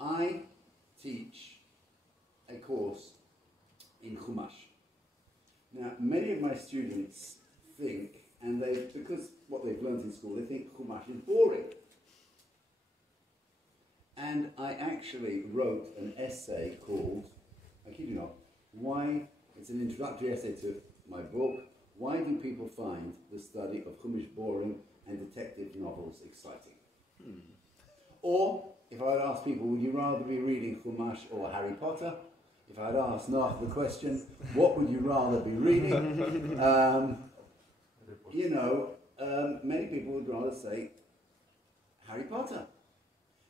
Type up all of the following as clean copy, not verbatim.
I teach a course in Chumash. Now, many of my students think, and because what they've learned in school, they think Chumash is boring. And I actually wrote an essay called, I kid you not, it's an introductory essay to my book, Why Do People Find the Study of Chumash Boring and Detective Novels Exciting? Or, if I had asked people, would you rather be reading Chumash or Harry Potter? If I had asked Noach the question, what would you rather be reading? Many people would rather say Harry Potter.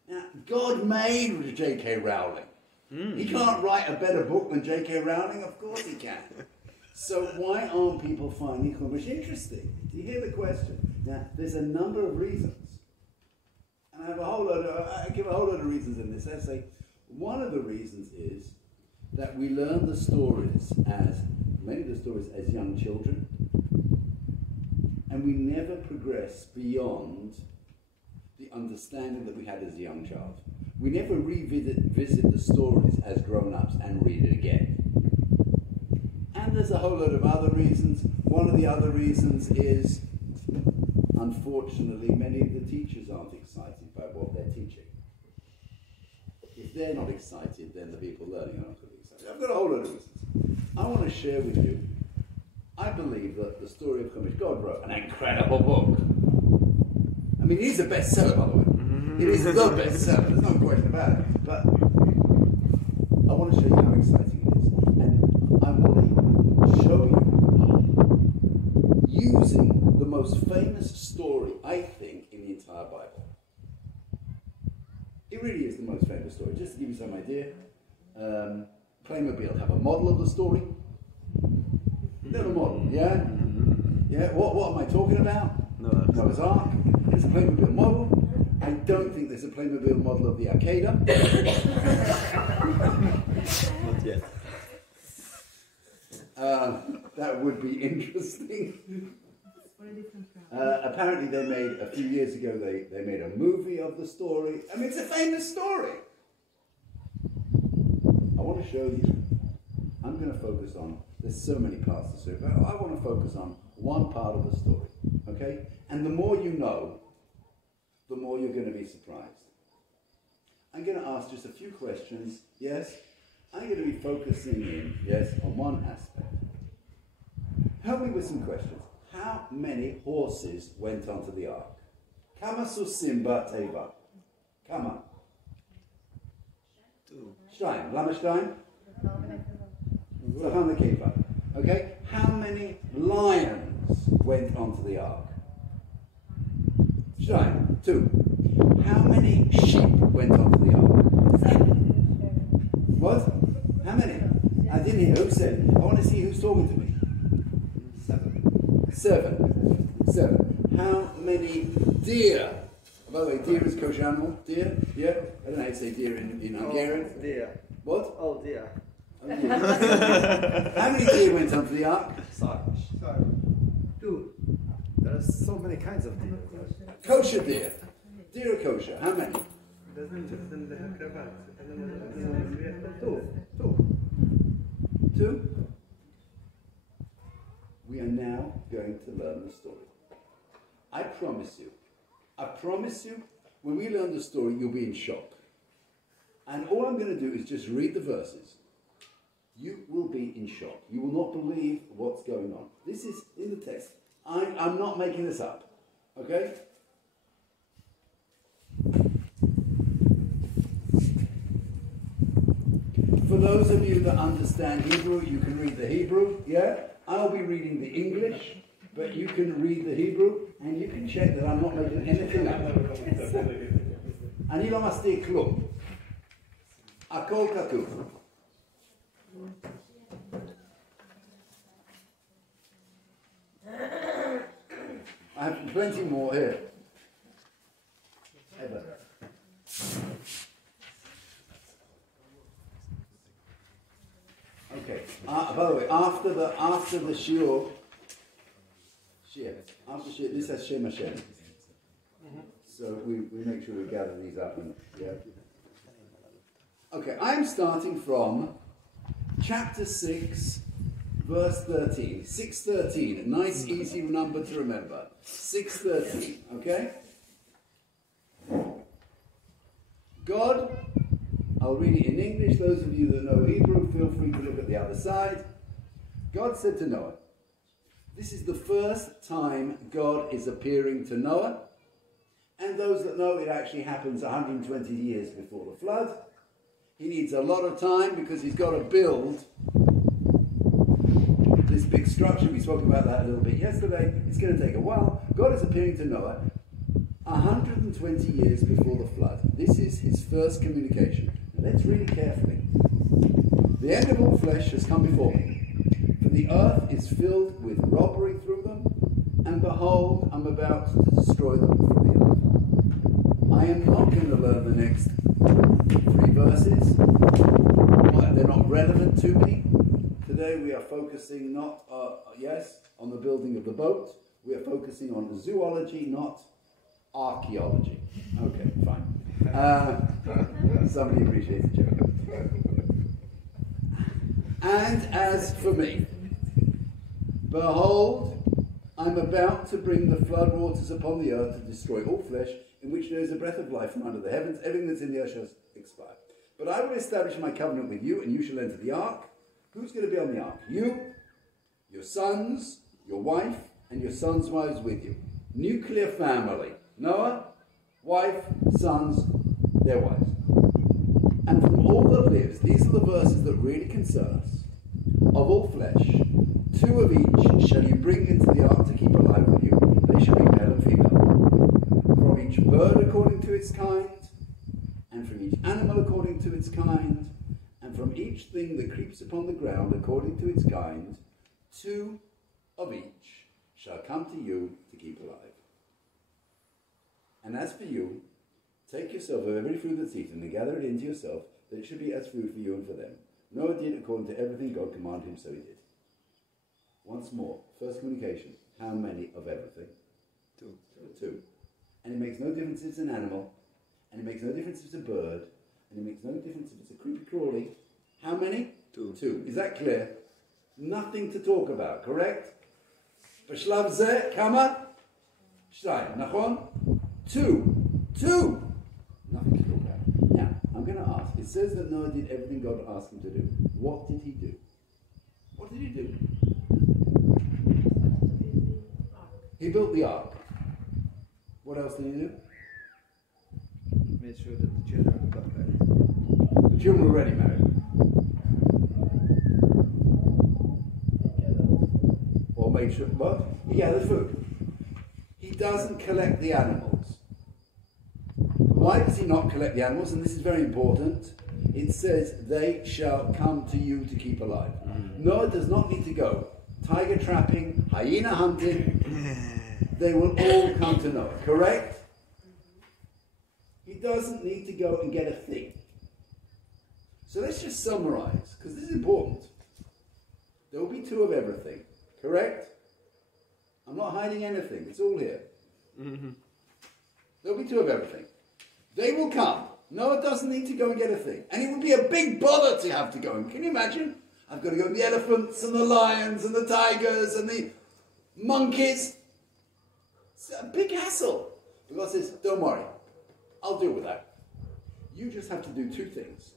Now, God made J.K. Rowling. He can't write a better book than J.K. Rowling? Of course he can. So why aren't people finding Chumash interesting? Do you hear the question? Now, there's a number of reasons. And I give a whole load of reasons in this essay. One of the reasons is that we learn many of the stories as young children, and we never progress beyond the understanding that we had as a young child. We never visit the stories as grown-ups and read it again. And there's a whole load of other reasons. One of the other reasons is, unfortunately, many of the teachers aren't excited by what they're teaching. If they're not excited, then the people learning are not going to be excited. I've got a whole load of reasons. I want to share with you, I believe that the story of Chumash, God wrote an incredible book. I mean, he's a bestseller, by the way. It is the bestseller, there's no question about it. But I want to show you how exciting it is. And I want to show you using the most famous story, I think, in the entire Bible. It really is the most famous story. Just to give you some idea, Playmobil have a model of the story. They have a model, yeah? Yeah, what am I talking about? Noah's Ark. There's a Playmobil model. I don't think there's a Playmobil model of the Arcada. Not yet. That would be interesting. Apparently they made, a few years ago, they made a movie of the story. I mean, it's a famous story. I want to show you, I'm going to focus on, there's so many parts of the story, but I want to focus on one part of the story, okay? And the more you know, the more you're going to be surprised. I'm going to ask just a few questions, yes? I'm going to be focusing in, yes, on one aspect. Help me with some questions. How many horses went onto the ark? Kama susim ba'teva? Kama? Stein. Lama Stein? Zahana Kiva. Okay? How many lions went onto the ark? Stein. 2. How many sheep went onto the ark? What? How many? I didn't hear. Who said? I want to see who's talking to me. 7. How many deer? By the way, deer is kosher animal. Deer? Yeah? I don't know how to say deer in Hungarian. Deer. What? Oh, deer. How many deer went onto the ark? Sorry. 2. There are so many kinds of deer. Kosher deer. Deer are kosher. How many? 2. 2? We are now going to learn the story. I promise you, when we learn the story, you'll be in shock. And all I'm going to do is just read the verses. You will be in shock. You will not believe what's going on. This is in the text. I'm not making this up. Okay? For those of you that understand Hebrew, you can read the Hebrew, yeah? I'll be reading the English, but you can read the Hebrew, and you can check that I'm not making anything up. אני לא מסתיר כלום. הכל כתוב. I have plenty more here. Okay. By the way, after the shiur, this has Shem Hashem. So So we make sure we gather these up. Okay, I'm starting from chapter 6, verse 13. 6:13, a nice easy number to remember. 6:13, okay? God, I'll read it in English. Those of you that know Hebrew, feel free to look at the other side. God said to Noah, this is the first time God is appearing to Noah. And those that know, it actually happens 120 years before the flood. He needs a lot of time because he's got to build this big structure. We spoke about that a little bit yesterday. It's going to take a while. God is appearing to Noah 120 years before the flood. This is his first communication. Now let's read it carefully. The end of all flesh has come before me, for the earth is filled with robbery through them, and behold, I'm about to destroy them from the earth. I am not going to learn the next 3 verses. They're not relevant to me. Today we are focusing not, on the building of the boat. We are focusing on zoology, not archaeology. Okay, fine. Somebody appreciates the joke. And as for me, behold, I'm about to bring the flood waters upon the earth to destroy all flesh, in which there is a breath of life from under the heavens. Everything that's in the earth shall expire. But I will establish my covenant with you, and you shall enter the ark. Who's going to be on the ark? You, your sons, your wife, and your sons' wives with you. Nuclear family. Noah, wife, sons, their wives. And from all that lives, these are the verses that really concern us. Of all flesh, 2 of each shall you bring into the ark to keep alive with you. They shall be male and female. From each bird according to its kind, and from each animal according to its kind, and from each thing that creeps upon the ground according to its kind, 2 of each shall come to you to keep alive. And as for you, take yourself of every fruit that's eaten, and gather it into yourself, that it should be as food for you and for them. Noah did according to everything God commanded him, so he did. Once more, first communication. How many of everything? 2. And it makes no difference if it's an animal, and it makes no difference if it's a bird, and it makes no difference if it's a creepy crawly. How many? 2. Is that clear? Nothing to talk about, correct? B'shlav zeh, kama? 2, nachon? 2. Nothing to talk about. Now, I'm going to ask. It says that Noah did everything God asked him to do. What did he do? What did he do? He built the ark. What else did he do? Made sure that the children got married. The children were already married. Or made sure, what? He gathered food. He doesn't collect the animals. Why does he not collect the animals? And this is very important. It says, they shall come to you to keep alive. Noah does not need to go tiger trapping, hyena hunting. They will all come to Noah, correct? He doesn't need to go and get a thing. So let's just summarize, because this is important. There will be 2 of everything, correct? I'm not hiding anything, it's all here. There will be 2 of everything. They will come. Noah doesn't need to go and get a thing. And it would be a big bother to have to go. And can you imagine? I've got to go with the elephants and the lions and the tigers and the monkeys. It's a big hassle. But God says, don't worry. I'll deal with that. You just have to do 2 things.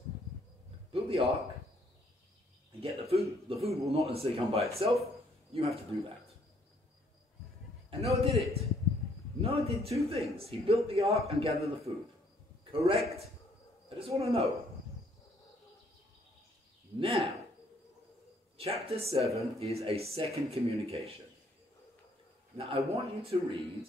Build the ark and get the food. The food will not necessarily come by itself. You have to do that. And Noah did it. Noah did 2 things. He built the ark and gathered the food. Correct? I just want to know. Now, chapter 7 is a second communication. Now, I want you to read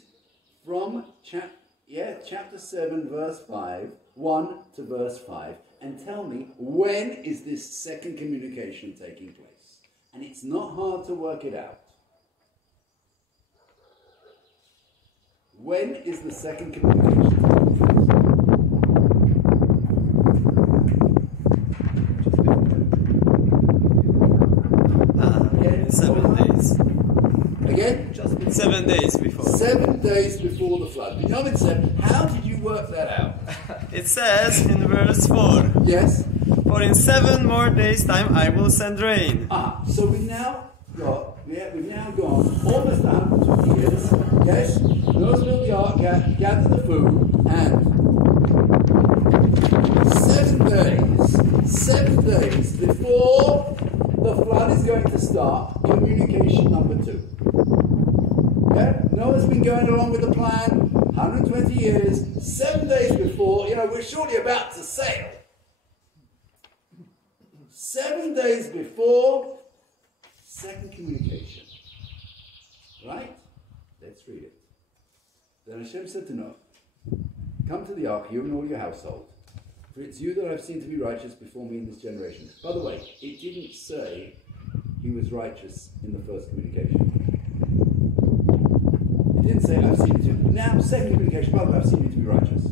from chapter 7, verse 5, 1 to verse 5, and tell me, when is this second communication taking place? And it's not hard to work it out. When is the second communication taking place? Again? 7 days. Again? Just been 7 days before. 7 days before the flood. Binyamin said, how did you work that out? It says in verse 4. Yes? For in 7 more days' time I will send rain. So we've now gone almost 120 years. Yes? Noah's built the ark, gathered the food, and 7 days before the flood is going to start, communication number 2. Yeah? Noah's been going along with the plan 120 years, 7 days before, we're shortly about to sail. 7 days before, second communication. Right? Let's read it. Then Hashem said to Noah, come to the ark, you and all your household, for it's you that I've seen to be righteous before me in this generation. By the way, it didn't say he was righteous in the first communication. It didn't say I've seen you to. Now, second communication, by the way, I've seen you to be righteous.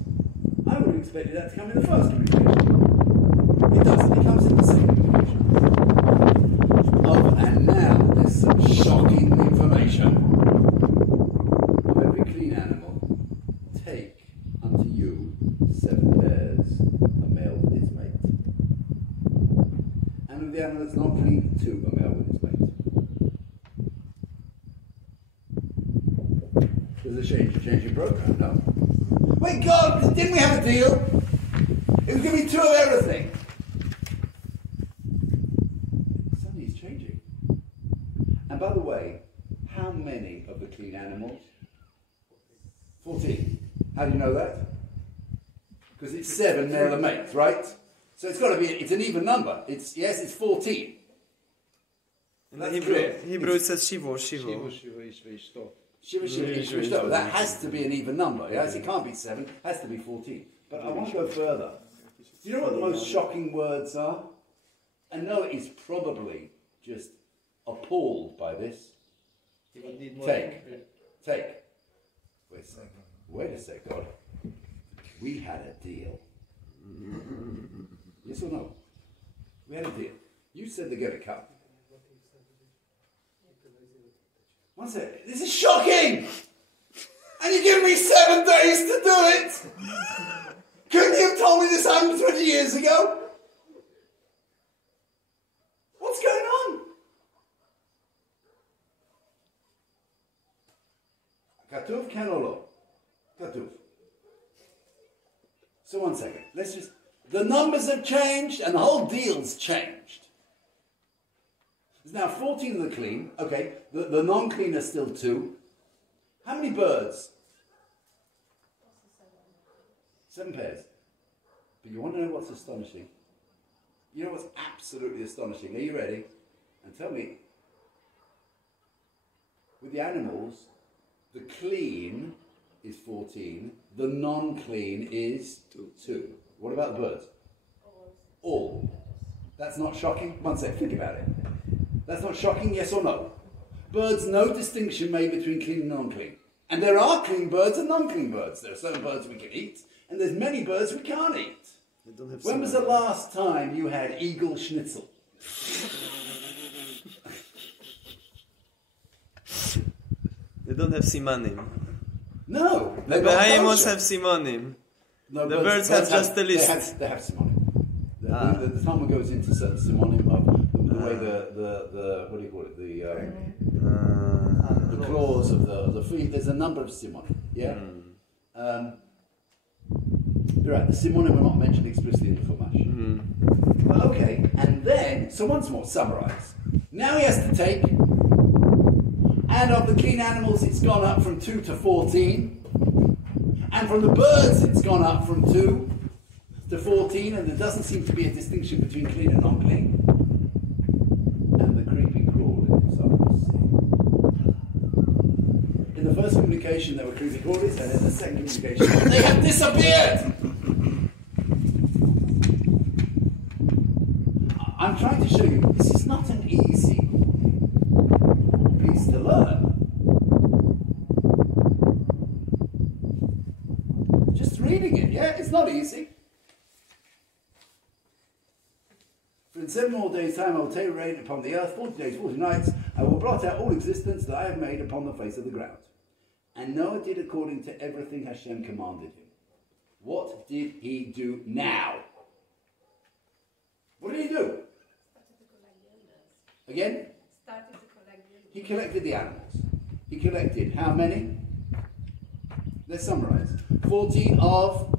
I would have expected that to come in the first communication. It doesn't, it comes in the second communication. Oh, and now there's some shocking information. Of every clean animal, take unto you 7 pairs, a male with his mate. And of the animal that's not clean, 2, a male with his mate. There's a change in program, no? Wait, God, didn't we have a deal? It was going to be 2 of everything. Suddenly it's changing. And by the way, how many of the clean animals? 14. How do you know that? Because it's 7 male and mates, right? So it's got to be, it's an even number. It's 14. In the Hebrew it says Shivo. Shiva, that has to be an even number. Yes? It can't be 7, it has to be 14. But I want to go further. Do you know what the most shocking words are? And Noah is probably just appalled by this. Take. Wait a sec, God. We had a deal. Yes or no? We had a deal. You said to get a cup. One sec. This is shocking! And you give me 7 days to do it! Couldn't you have told me this 120 years ago? What's going on? Katuv ken or lo? Katuv. So 1 second. The numbers have changed and the whole deal's changed. There's now 14 of the clean. Okay, the non-clean are still 2. How many birds? 7 pairs. But you want to know what's astonishing? You know what's absolutely astonishing? Are you ready? And tell me, with the animals, the clean is 14, the non-clean is 2. What about the birds? All. That's not shocking? 1 sec, think about it. That's not shocking, yes or no? Birds, no distinction made between clean and non-clean. And there are clean birds and non-clean birds. There are certain birds we can eat, and there's many birds we can't eat. When was the last time you had eagle schnitzel? They don't have simanim. No. The behemoths have simanim. No, the birds have just the list. They have simanim. The Talmud goes into certain simanim of the way the what do you call it? The claws of the feet. There's a number of simanim. Yeah. You're right. The simanim are not mentioned explicitly in the Chumash. Well, okay. And then, so once more, summarize. Now he has to take. And of the clean animals, it's gone up from 2 to 14. And from the birds, it's gone up from 2 to 14. And there doesn't seem to be a distinction between clean and non-clean. And the creepy crawlies are missing. In the first communication, there were creepy crawlies. And in the second communication, they have disappeared! I'm trying to show you, this is not an easy piece to learn. Just reading it, yeah? It's not easy. For in 7 more days' time I will take rain upon the earth, 40 days, 40 nights. I will blot out all existence that I have made upon the face of the ground. And Noah did according to everything Hashem commanded him. What did he do now? What did he do? Again? He collected the animals. He collected how many? Let's summarize. 14 of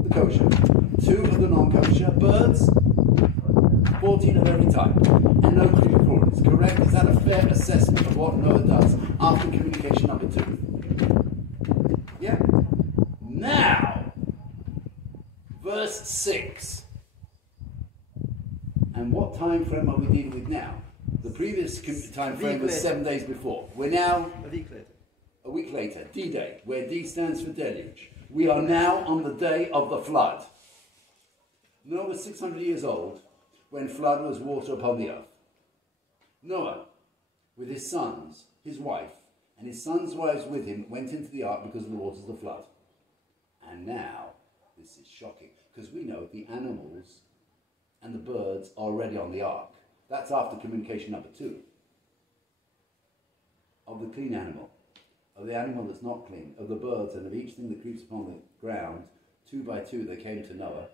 the kosher, 2 of the non-kosher, birds, 14 of every type, and no creepy crawlies. Correct? Is that a fair assessment of what Noah does after communication number 2? Yeah? Now, verse 6. And what time frame are we dealing with now? The previous time frame was 7 days before. We're now a week later, D-Day, where D stands for deluge. We are now on the day of the flood. Noah was 600 years old when flood was water upon the earth. Noah, with his sons, his wife, and his sons' wives with him, went into the ark because of the waters of the flood. And now, this is shocking, because we know the animals and the birds are already on the ark. That's after communication number 2. Of the clean animal, of the animal that's not clean, of the birds, and of each thing that creeps upon the ground, 2 by 2 they came to Noah,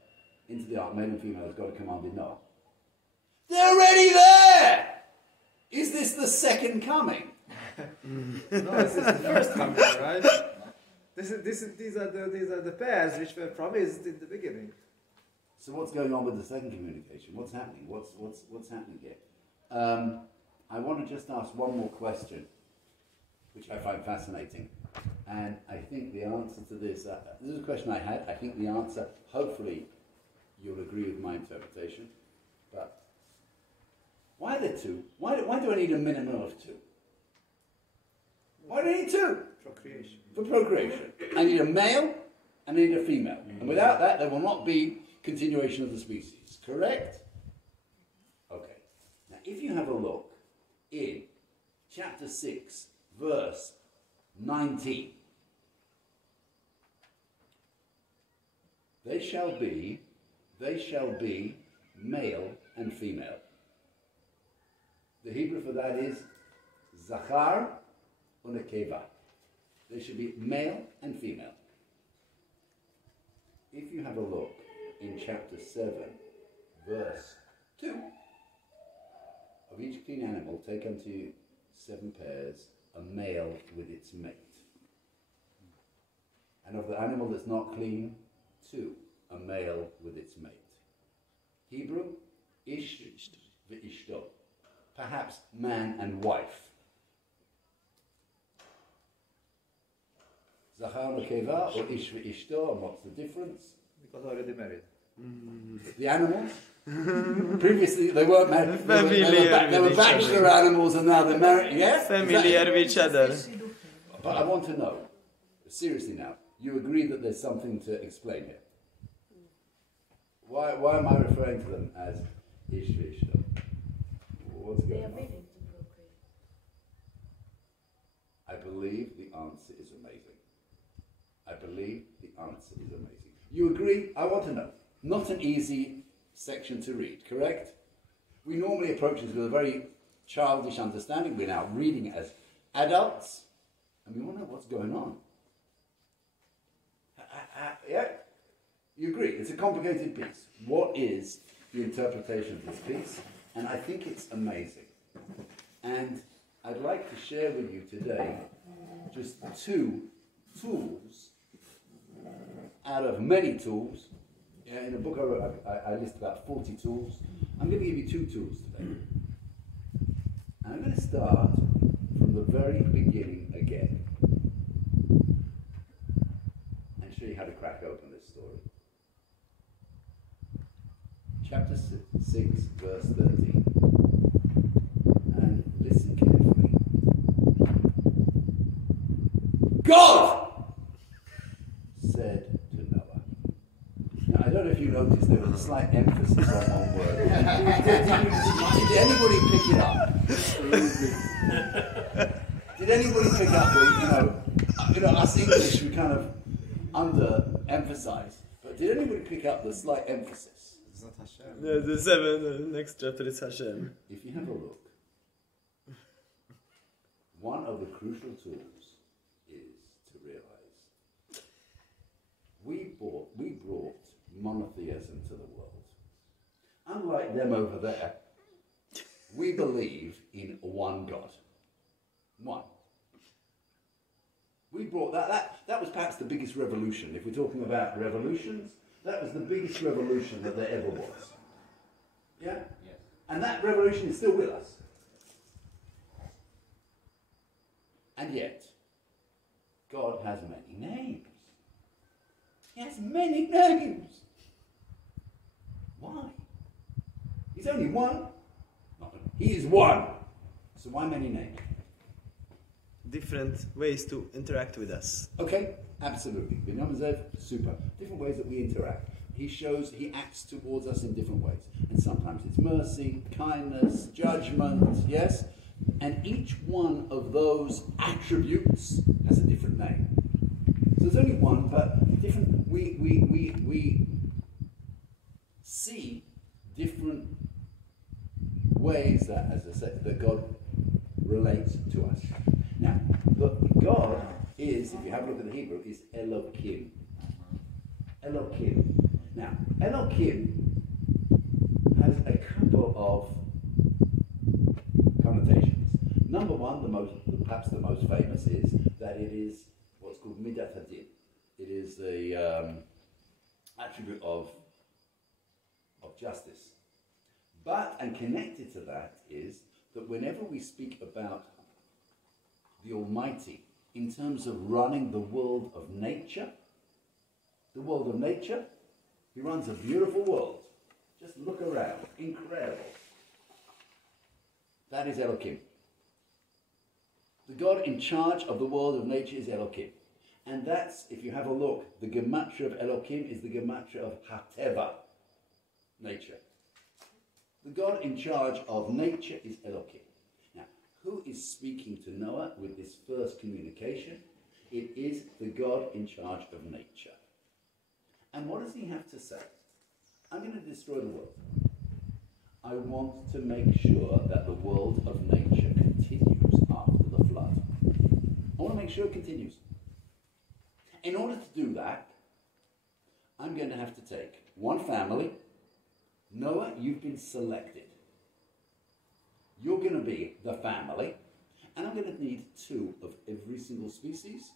into the ark, male and female, as God commanded Noah. They're already there! Is this the second coming? No, this is the first coming, right? These are the pairs which were promised in the beginning. So what's going on with the second communication? What's happening? What's happening here? I want to just ask one more question, which I find fascinating. And I think the answer to this, this is a question I had. I think the answer, hopefully, you'll agree with my interpretation. But why are there 2? Why do I need a minimum of 2? Why do I need 2? Procreation. For procreation. I need a male and I need a female. And without that, there will not be continuation of the species. Correct? Okay. Now, if you have a look in chapter 6, verse 19. They shall be male and female. The Hebrew for that is Zachar unekeva. They should be male and female. If you have a look in chapter 7, verse 2, of each clean animal take unto you 7 pairs, a male with its mate. And of the animal that's not clean, 2, a male with its mate. Hebrew, ish ve'ishto. Perhaps man and wife. Zachar nekeva or ish ve'ishto, and what's the difference? Because already married. The animals? Previously they weren't married. They were bachelor animals and now they're married. Yeah? Familiar with each other. But I want to know, seriously now, you agree that there's something to explain here? Why am I referring to them as ish ve'ishto? What's going on? I believe the answer is amazing. I believe the answer is amazing. You agree? I want to know. Not an easy section to read, correct? We normally approach this with a very childish understanding. We're now reading it as adults, and we want to know what's going on. Yeah? You agree? It's a complicated piece. What is the interpretation of this piece? And I think it's amazing. And I'd like to share with you today just 2 tools out of many tools. Yeah, in a book I wrote, I list about 40 tools. I'm going to give you 2 tools today. And I'm going to start from the very beginning again and show you how to crack open this story. Chapter 6, verse 13. And listen carefully. God said to Noah. Now, I don't know if you noticed there was a slight emphasis on one word. Did anybody pick it up? Did anybody pick up the, you know, us English, we kind of under-emphasize. But did anybody pick up the slight emphasis? It's not Hashem. The 7, the next chapter is Hashem. If you have a look, one of the crucial tools is to we brought monotheism to the world. Unlike them over there, we believe in one God. One. We brought that was perhaps the biggest revolution. If we're talking about revolutions, that was the biggest revolution that there ever was. Yeah? Yes. And that revolution is still with us. And yet, God has many names. He has many names. Why? He's only one. He is one. So why many names? Different ways to interact with us. Okay, absolutely. Super. Different ways that we interact. He acts towards us in different ways. And sometimes it's mercy, kindness, judgment, yes? And each one of those attributes has a different name. So there's only one, but different. We see different ways that, as I said, that God relates to us. Now, God is, if you have a look at the Hebrew, is Elohim. Elohim. Now, Elohim has a couple of connotations. Number one, perhaps the most famous, is that it is what's called Midat Hadin. It is the attribute of justice. But, and connected to that, is that whenever we speak about the Almighty in terms of running the world of nature, He runs a beautiful world. Just look around. Incredible. That is Elohim. The God in charge of the world of nature is Elohim. And that's, if you have a look, the gematria of Elohim is the gematria of Hateva, nature. The God in charge of nature is Elohim. Now, who is speaking to Noah with this first communication? It is the God in charge of nature. And what does he have to say? I'm going to destroy the world. I want to make sure that the world of nature continues after the flood. I want to make sure it continues. In order to do that, I'm going to have to take one family. Noah, you've been selected. You're going to be the family, and I'm going to need 2 of every single species,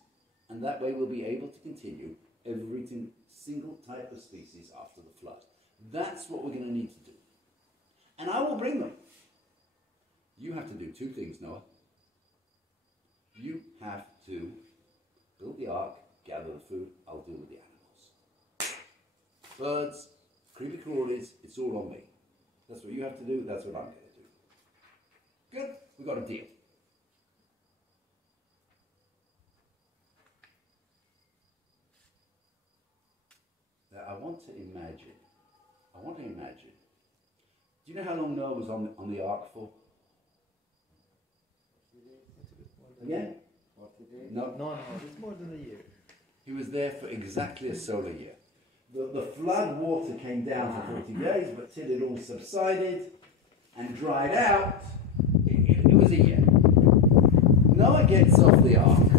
and that way we'll be able to continue every single type of species after the flood. That's what we're going to need to do. And I will bring them. You have to do 2 things, Noah. You have to build the ark, gather the food, I'll deal with the animals. Birds, creepy crawlies, it's all on me. That's what you have to do, that's what I'm going to do. Good, we've got a deal. Now I want to imagine. Do you know how long Noah was on the ark for? Again? 40 days? No, it's more than a year. He was there for exactly a solar year. The flood water came down for 40 days, but till it all subsided and dried out, it was a year. Noah gets off the ark.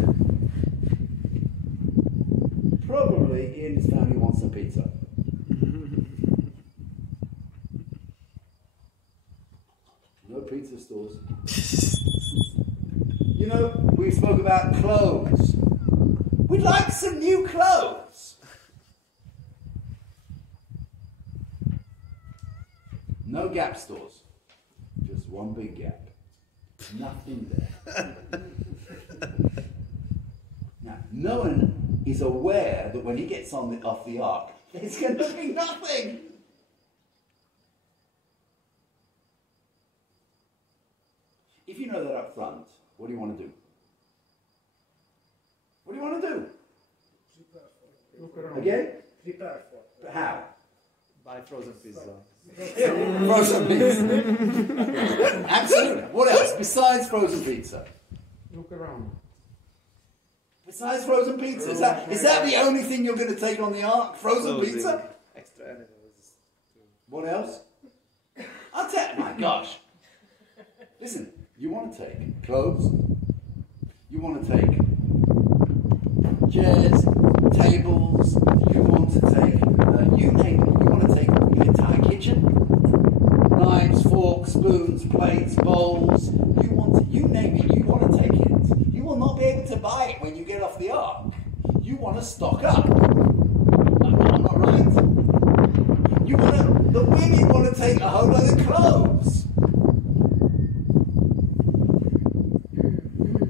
Probably he and his family want some pizza. No pizza stores. You know, we spoke about clothes. We'd like some new clothes. No Gap stores. Just one big Gap. Nothing there. Now, Noah is aware that when he gets off the ark, there's going to be nothing. If you know that up front, what do you want to do? What do you want to do? Look around. Again? Prepare for. How? Buy frozen pizza. Frozen pizza. Absolutely. What else besides frozen pizza? Look around. Besides frozen pizza? Is that the only thing you're going to take on the ark? Frozen pizza? Extra animals. What else? I'll tell you. My gosh. Listen, you want to take clothes. You want to take chairs, tables, you want to take, you want to take your entire kitchen, knives, forks, spoons, plates, bowls, you name it, you want to take it. You will not be able to buy it when you get off the ark. You want to stock up. I'm not right? The women want to take a whole lot of clothes.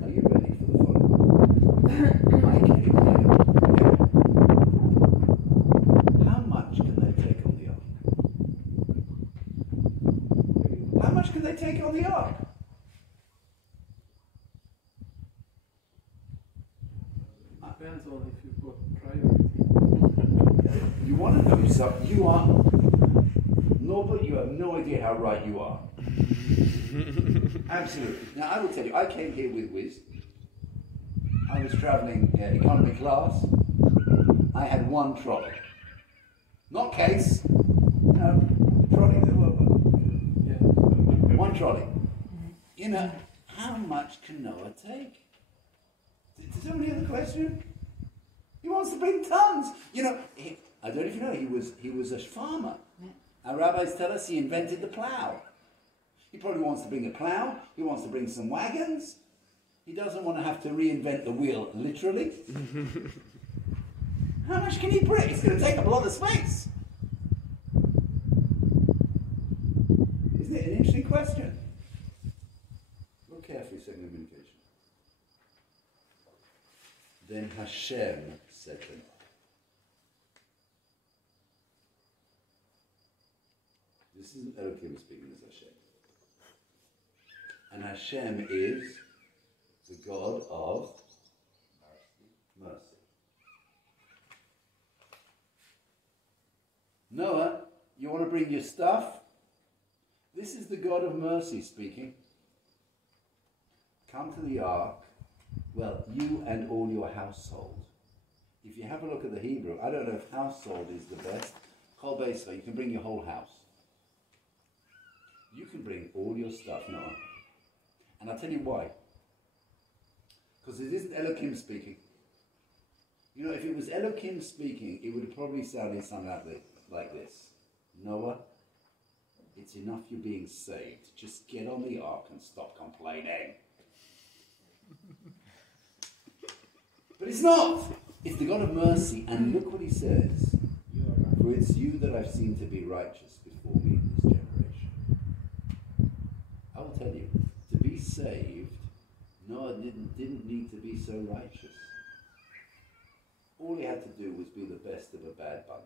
Are you ready for the following? I can't hear you. How much can they take on the ark? How much can they take on the ark? Depends on if you've got priority. You want to know something? You are Norbert, you have no idea how right you are. Absolutely. Now I will tell you, I came here with Wiz. I was travelling economy class. I had one trolley. Not case. No, trolley. One trolley. You know, how much can Noah take? Does somebody have a question? He wants to bring tons. You know, I don't know if you know, he was a farmer. Our rabbis tell us he invented the plow. He probably wants to bring a plow. He wants to bring some wagons. He doesn't want to have to reinvent the wheel, literally. How much can he bring? It's going to take up a lot of space. Isn't it an interesting question? Look carefully, second communication. Then Hashem said to him. This isn't Elohim speaking, as Hashem. And Hashem is the God of mercy. Noah, you want to bring your stuff? This is the God of mercy speaking. Come to the ark. Well, you and all your household. If you have a look at the Hebrew, I don't know if household is the best. Kol Beisra, you can bring your whole house. You can bring all your stuff, Noah. And I'll tell you why. Because it isn't Elohim speaking. You know, if it was Elohim speaking, it would have probably sounded something like this. Noah, it's enough you're being saved. Just get on the ark and stop complaining. But it's not. It's the God of mercy. And look what he says. For it's you that I've seen to be righteous before me in this generation. I will tell you, to be saved, Noah didn't need to be so righteous. All he had to do was be the best of a bad bunch.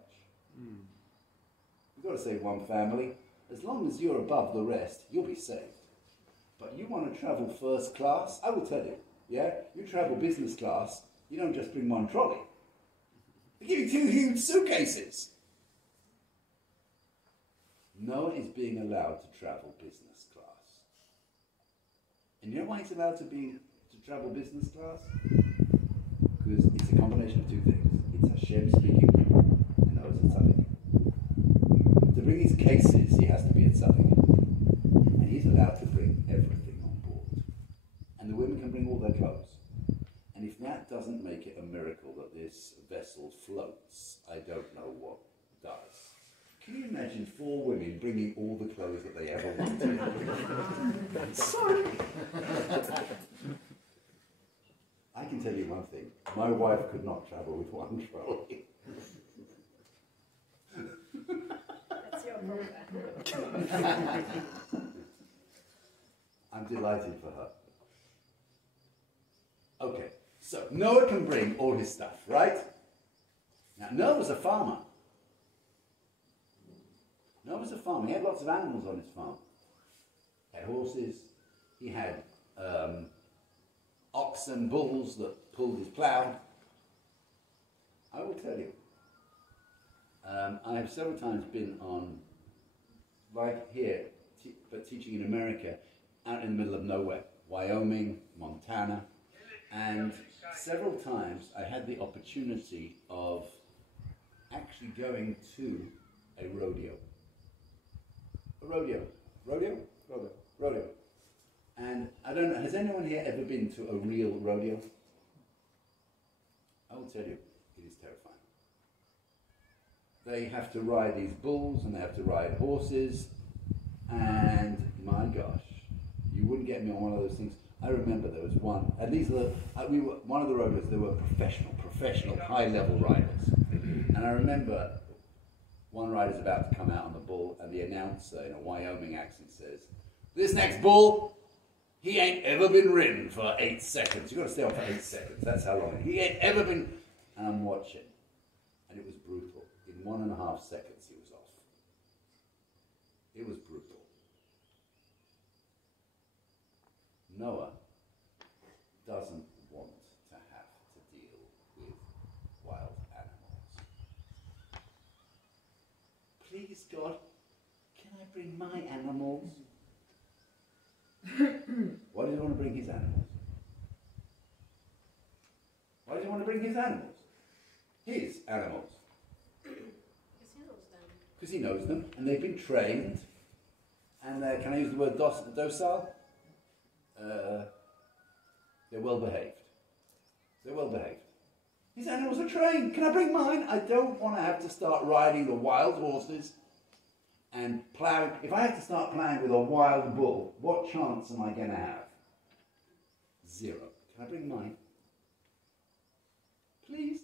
You've got to save one family. As long as you're above the rest, you'll be saved. But you want to travel first class? I will tell you, yeah? You travel business class, you don't just bring one trolley. They give you 2 huge suitcases. Noah is being allowed to travel business class. And you know why he's allowed to travel business class? Because it's a combination of 2 things. It's Hashem speaking, and Noah's at something. To bring his cases, he has to be at something. And he's allowed to bring everything on board. And the women can bring all their clothes. And if that doesn't make it a miracle that this vessel floats, I don't know what does. Can you imagine 4 women bringing all the clothes that they ever wanted? Sorry. I can tell you one thing. My wife could not travel with one trolley. That's your problem. I'm delighted for her. Okay, so Noah can bring all his stuff, right? Now, Noah was a farmer. Noah was a farmer. He had lots of animals on his farm. He had horses. He had oxen, bulls that pulled his plough. I will tell you, I have several times been on, like here, but teaching in America, out in the middle of nowhere, Wyoming, Montana, and several times I had the opportunity of actually going to a rodeo. A rodeo. Rodeo? Rodeo. And I don't know, has anyone here ever been to a real rodeo? I will tell you, It is terrifying. They have to ride these bulls and they have to ride horses, and my gosh, you wouldn't get me on one of those things. I remember there was one, at least we were one of the rovers, they were professional, high-level riders. And I remember one rider's about to come out on the bull, and the announcer in a Wyoming accent says, "This next bull, he ain't ever been ridden for 8 seconds. You've got to stay on for 8 seconds. That's how long. He ain't ever been..." And I'm watching. And it was brutal. In 1.5 seconds, he was off. It was brutal. Noah doesn't want to have to deal with wild animals. Please, God, can I bring my animals? Why does he want to bring his animals? Why does he want to bring his animals? His animals. Because he knows them. Because he knows them, and they've been trained, and can I use the word docile? They're well behaved. They're well behaved. His animals are trained. Can I bring mine? I don't want to have to start riding the wild horses and ploughing. If I have to start ploughing with a wild bull, what chance am I going to have? 0. Can I bring mine? Please.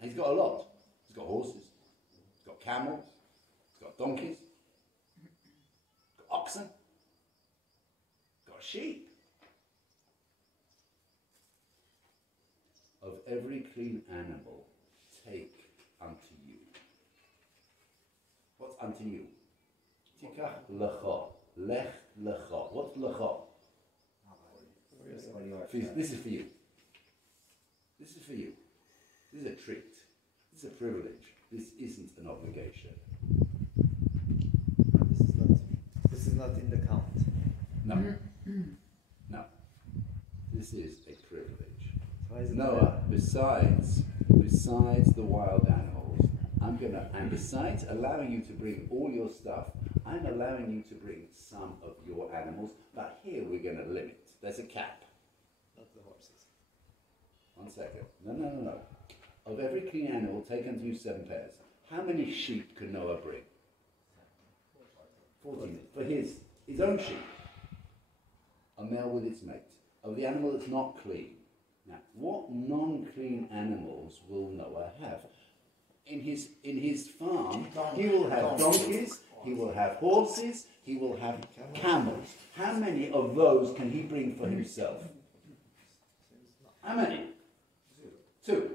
And he's got a lot. He's got horses. He's got camels. He's got donkeys. He's got oxen. He's got sheep. Of every clean animal, take unto you. What's unto you? Tikach lecha. Lech lecha. What's lecha? This is for you. This is for you. This is a treat. This is a privilege. This isn't an obligation. This is not in the count. No. No. This is a privilege. Why is it Noah, besides the wild animals, and besides allowing you to bring all your stuff, I'm allowing you to bring some of your animals, but here we're going to limit. There's a cap. Not the horses. 1 second. No. Of every clean animal, take unto you 7 pairs. How many sheep could Noah bring? 14. For his own sheep. A male with its mate. Of the animal that's not clean. Now, what non-clean animals will Noah have? In his farm, he will have donkeys, he will have horses, he will have camels. How many of those can he bring for himself? How many? 2.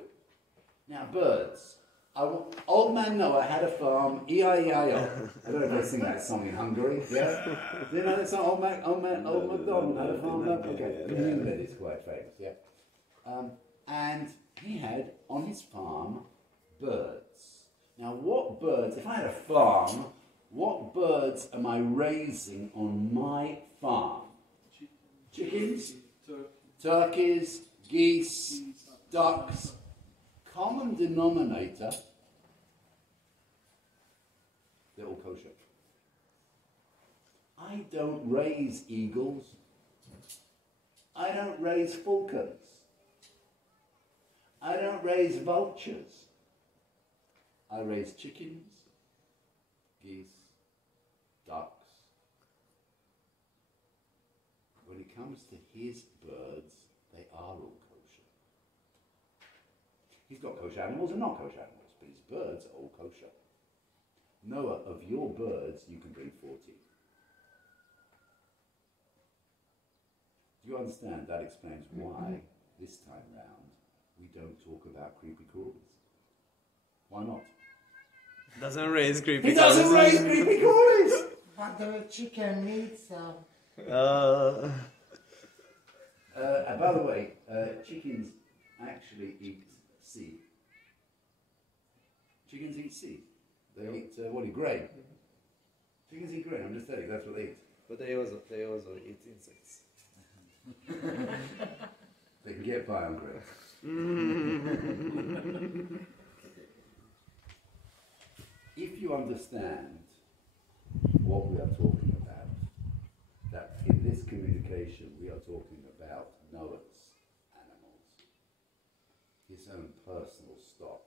Now, birds. Old man Noah had a farm, E-I-E-I-O. I don't know if they sing that song in Hungary, yeah? Do you know that song, Old MacDonald had a farm? Okay, in England it's quite famous, yeah? And he had on his farm birds. Now, what birds, if I had a farm, what birds am I raising on my farm? Chickens, turkeys, geese, ducks. Common denominator, they're all kosher. I don't raise eagles. I don't raise falcons. I don't raise vultures. I raise chickens, geese, ducks. When it comes to his birds, they are all kosher. He's got kosher animals and not kosher animals, but his birds are all kosher. Noah, of your birds, you can bring 40. Do you understand? That explains why, this time round, we don't talk about creepy crawlies. Why not? Doesn't raise creepy He doesn't raise creepy crawlies! But the chicken needs some. By the way, chickens actually eat seed. Chickens eat seed. They eat grain. Chickens eat grain. I'm just telling you, that's what they eat. But they also eat insects. They can get by on grain. If you understand what we are talking about, that in this communication we are talking about Noah's animals, his his own personal stock,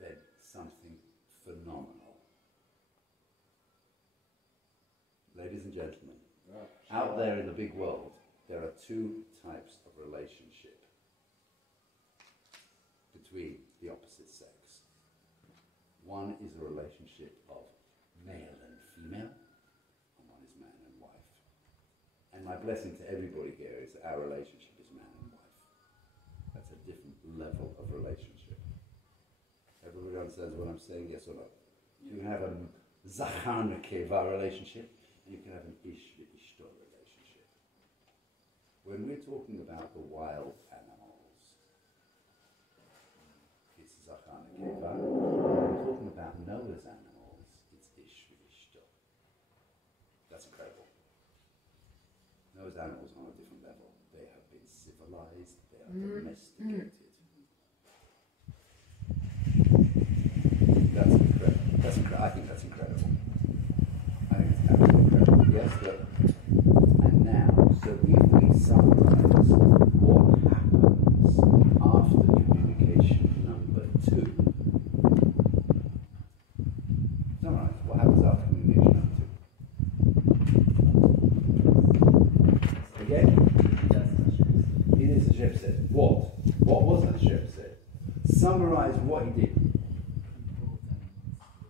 then something phenomenal. Ladies and gentlemen, out there in the big world, there are two types of relationship between the opposite sex. One is a relationship of male and female, and one is man and wife. And my blessing to everybody here is that our relationship is man and wife. That's a different level of relationship. Everybody understands what I'm saying, yes or no? You can have a zachar nekeva relationship, and you can have an ish v'ishto relationship. When we're talking about the wild animals, it's zachar nekeva. When we're talking about Noah's animals, it's ish v'ishto. That's incredible. Noah's animals are on a different level. They have been civilized, they are domesticated. That's incredible. I think that's incredible. I think it's absolutely incredible. Yes, but and now, so if we summarize what happens after communication number 2. Summarize what happens after communication number 2. Again? It is the Shep said. What? What was it the Shep said? Summarize what he did.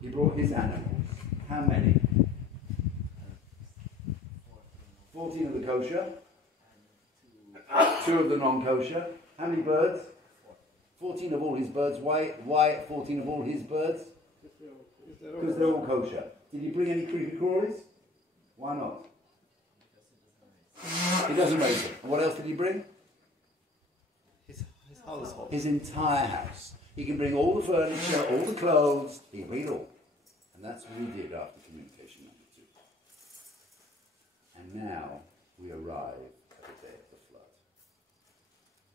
He brought his animals. How many? 14 of the kosher. 2 of the non-kosher. How many birds? 14 of all his birds. Why 14 of all his birds? Because they're all kosher. Did he bring any creepy crawlies? Why not? He doesn't raise them. And what else did he bring? His household. His entire house. He can bring all the furniture, all the clothes. He can bring it all. And that's what we did after communication number 2. And now we arrive at the day of the flood.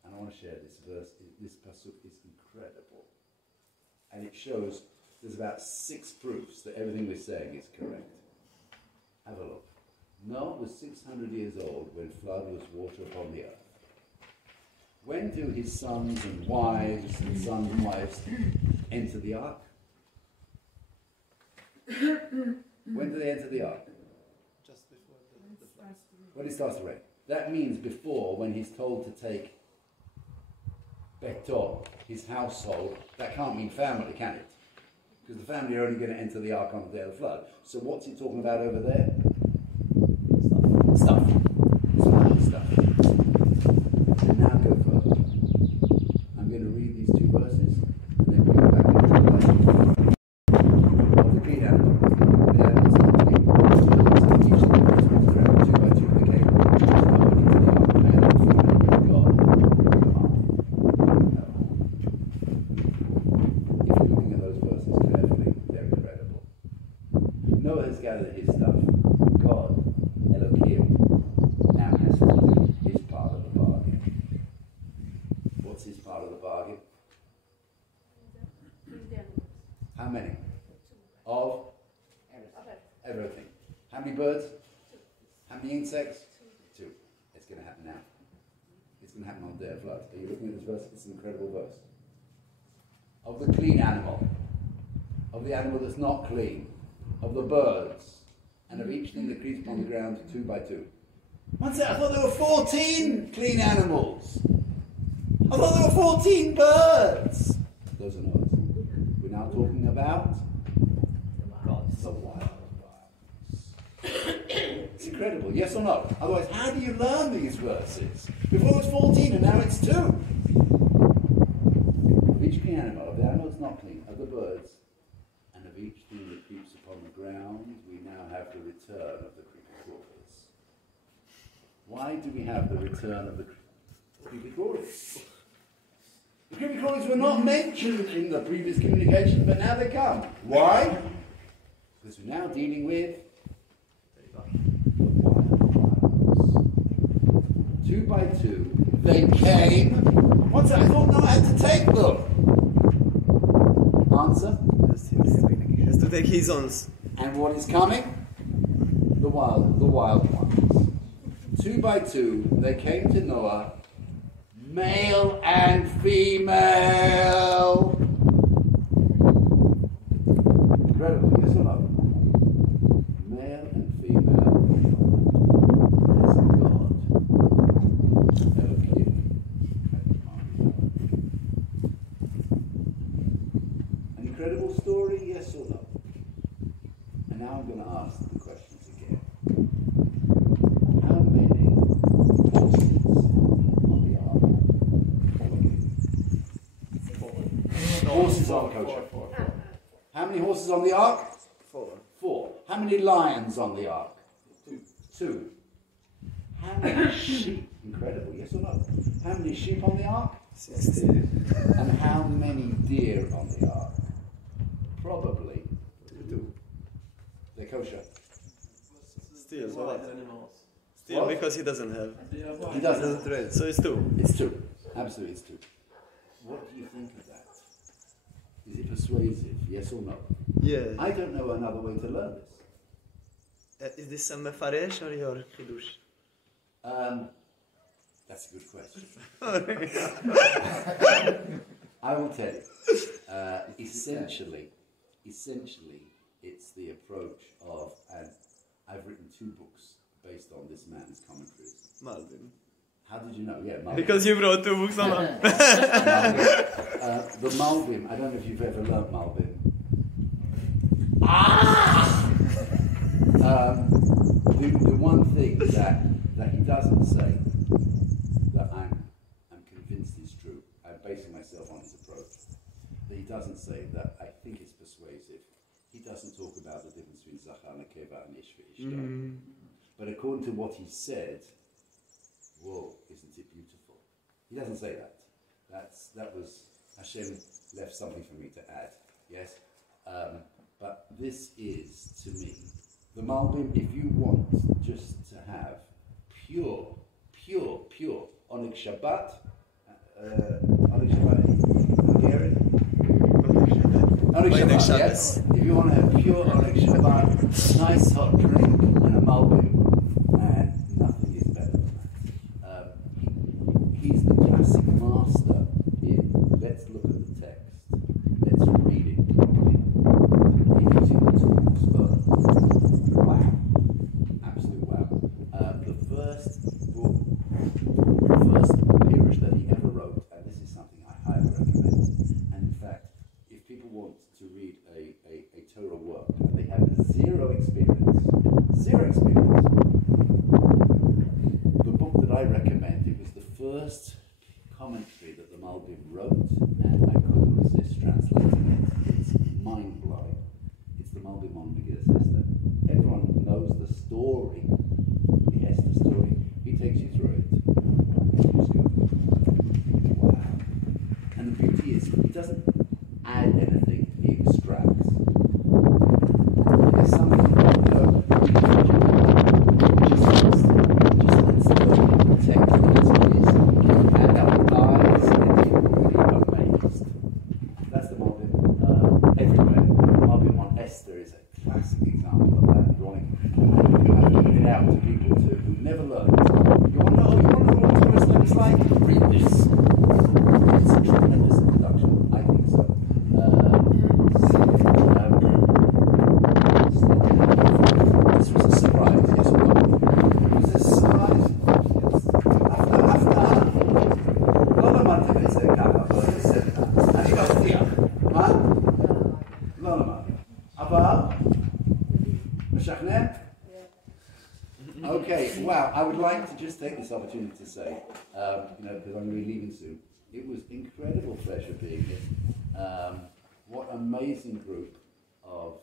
And I want to share this verse. This pasuk is incredible. And it shows there's about 6 proofs that everything we're saying is correct. Have a look. Noah was 600 years old when flood was water upon the earth. When do his sons and wives and sons and wives enter the ark? When do they enter the ark? Just before the flood. When it starts to rain. That means before, when he's told to take Beto, his household, that can't mean family, can it? Because the family are only going to enter the ark on the day of the flood. So what's he talking about over there? Stuff. Stuff. And now go further. I'm going to read these 2 verses, and then we'll go back into the life of the clean animal. The animals are clean. Each of them was around 2 by 2 they came. And God. If you're looking at those verses carefully, they're incredible. Noah has gathered his stuff. God, Elohim, now has to do his part of the bargain. What's his part of the bargain? How many? Of? Everything. How many birds? How many insects? 2. It's going to happen now. It's going to happen on the day of flood. Are you looking at this verse? It's an incredible verse. Of the clean animal. Of the animal that's not clean. Of the birds. And of each thing that creeps upon the ground, 2 by 2. One second, I thought there were 14 clean animals. I thought there were 14 birds. Those are Noah's. We're now talking about the wild ones. It's incredible, yes or no? Otherwise, how do you learn these verses? Before it was 14 and now it's 2. Of each clean animal, of the animal that's not clean, of the birds, and of each thing that creeps upon the ground, we now have the return of the creepy crawlies. Why do we have the return of the creepy crawlies? The creepy crawlies were not mentioned in the previous communication, but now they come. Why? Because we're now dealing with the wild ones. 2 by 2, they came. What's that? I thought Noah had to take them. Answer? He has to take his own. And what is coming? The wild ones. 2 by 2, they came to Noah, Male and female. Incredible, yes or no? Male and female. As God Elohim. An incredible story, yes or no? And now I'm going to ask the questions again. How many horses on the ark? Horses aren't kosher. How many horses on the ark? 4. 4. How many lions on the ark? 2. How many sheep? Incredible, yes or no? How many sheep on the ark? 60. And how many deer on the ark? Probably 2. They're kosher. Still, so Wild what? animals. Still, What? because he doesn't have. They are wild. He doesn't. Trade. So it's 2. It's 2. Absolutely, it's 2. What do you think of that? Is it persuasive? Yes or no? Yeah. I don't know another way to learn this. Is this a mefaresh or your chidush? That's a good question. I will tell you. Essentially, it's the approach of, and I've written 2 books based on this man's commentaries. Malvin. How did you know? Yeah, Malbim. Because you wrote 2 books on it. The Malbim, I don't know if you've ever learnt Malbim. The one thing that he doesn't say, that I'm convinced is true, I'm basing myself on his approach, that he doesn't say that I think it's persuasive. He doesn't talk about the difference between Zachar and Keva and Ish v'Ishta. But according to what he said, whoa, isn't it beautiful? He doesn't say that. That was, Hashem left something for me to add, yes? But this is, to me, the Malbim, if you want just to have pure Onik Shabbat, Onik Shabbat, Hungarian? Onik Shabbat, yes? If you want to have pure Onik Shabbat, nice hot drink, and a Malbim, man, nothing is better than that. He's the classic master in, let's look at the text, let's read it properly. He's using the tools first. Wow. Absolute wow. The first book, the first pirush that he ever wrote, and this is something I highly recommend, and in fact, if people want to read a Torah work, and they have zero experience, the book that I recommend, it was the first commentary that the Malbim wrote, and I couldn't resist translating it. It's mind-blowing. It's the Malbim on Megillas Esther. Everyone knows the story, the Esther story. He takes you through it. You just go, wow. And the beauty is, he doesn't add anything, he extracts. There's something, just the text as it is, and our eyes and be amazed. That's the Malbim everywhere. Malbim on Esther is a classic example of that. You want to put it out to people who've never learned. You want to know what Torah study is like? Read this. It's a tremendous introduction. I think so. This was a surprise, yes or no? Was this a surprise? לא למדתם את זה ככה, אבל בסדר. אני מבטיח. מה? לא למדתי. אבל? משכנע? Okay, wow. I would like to just take this opportunity to say, because I'm going to be leaving soon, it was incredible pleasure being here. What amazing group of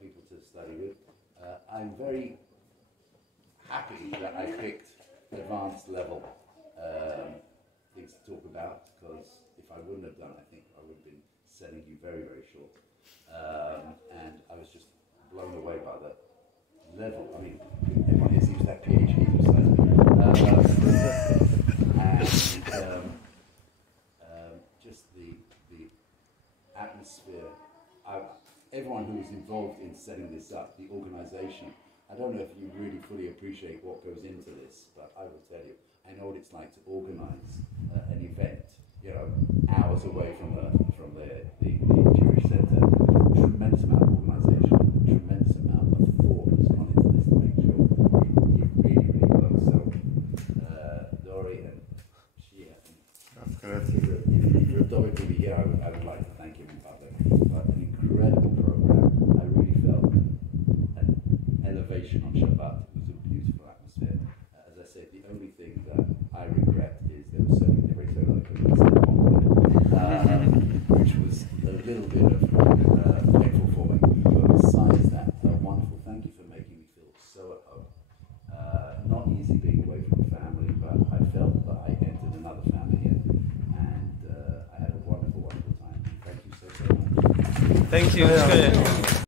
people to study with. I'm very happy that I picked advanced level things to talk about, because if I wouldn't have done it, I think I would have been selling you very, very short. And I was just blown away by the level. I mean, everyone here seems to have PhDs besides me. Just the atmosphere. Everyone who was involved in setting this up, the organization, I don't know if you really fully appreciate what goes into this, but I will tell you, I know what it's like to organise an event, hours away from the Jewish centre. Tremendous amount of organisation, tremendous amount of thought has gone into this to make sure it really, really works. So, Dori and Shia, That's good. if you're Dori to be here, I would like to thank you in public. But an incredible program. I really felt an elevation on Shabbat. It was a beautiful atmosphere. As I said, the only thing that I regret is there was so many lyrics that I couldn't stand on, which was a little bit of painful for me. But besides that, wonderful. Thank you for making me feel so at home. Not easy being away from family, but I felt that I entered another family here, and I had a wonderful, wonderful time. Thank you so much. Thank you.